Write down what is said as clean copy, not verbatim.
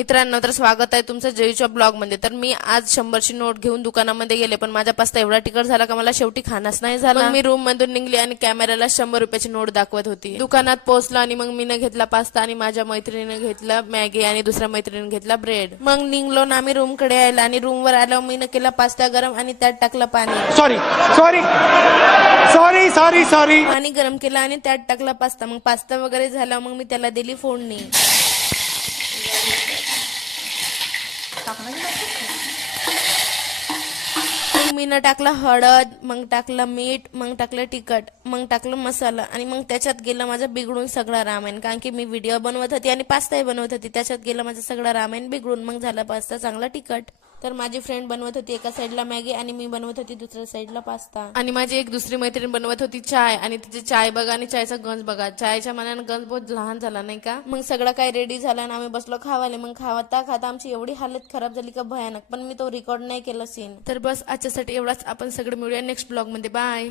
मित्रांनो, तर स्वागत आहे तुमचं जयच्या ब्लॉग मध्ये। तर मी आज 100ची नोट घेऊन दुकानामध्ये गेले, पण माझा पास्ता एवढा तिखट झाला का मला शेवटी खाणाच नाही झाला। मग मी रूम मधून निघली आणि कॅमेराला 100 रुपयाची नोट दाखवत होती। दुकानात पोहोचलो आणि मग मीने घेतला पास्ता आणि माझ्या मैत्रिणीने घेतला मॅगी आणि दुसऱ्या मैत्रिणीने घेतला ब्रेड। मग निघलो ना आम्ही रूम कडे यायला आणि रूम वर आलो मीने केला पास्ता गरम आणि त्यात टाकला पाणी। Sorry sorry sorry sorry sorry पाणी गरम केलं आणि त्यात टाकला पास्ता। मग पास्ता वगैरे झाला मग मी त्याला दिली फोडणी। मग मीनं टाकलं हळद, मग टाकलं मीठ, मग टाकलं तिखट, मग टाकलं मसाला आणि मग त्याच्यात गेलं माझं बिघडून सगळं रामायण। कारण की मी व्हिडिओ बनवत होती आणि पास्ताही बनवत होती, त्याच्यात गेलं माझं सगळं रामायण बिघडून। मग झाला पास्ता चांगला तिखट। तर माझी फ्रेंड बनवत होती एका साईडला मॅगी आणि मी बनवत होती दुसऱ्या साईडला पास्ता। आणि माझी एक दुसरी मैत्रीण बनवत होती चाय आणि तिची चाय बघा आणि चायचा गंज बघा। चायच्या मनानं गंज बहुत लहान झाला नाही का। मग सगळं काय रेडी झालं आणि आम्ही बसलो खावाले। मग खाता खाता आमची एवढी हालत खराब झाली का भयानक, पण मी तो रेकॉर्ड नाही केला सीन। तर बस आजच्यासाठी एवढाच। आपण सगळे मिळूया नेक्स्ट ब्लॉग मध्ये। बाय।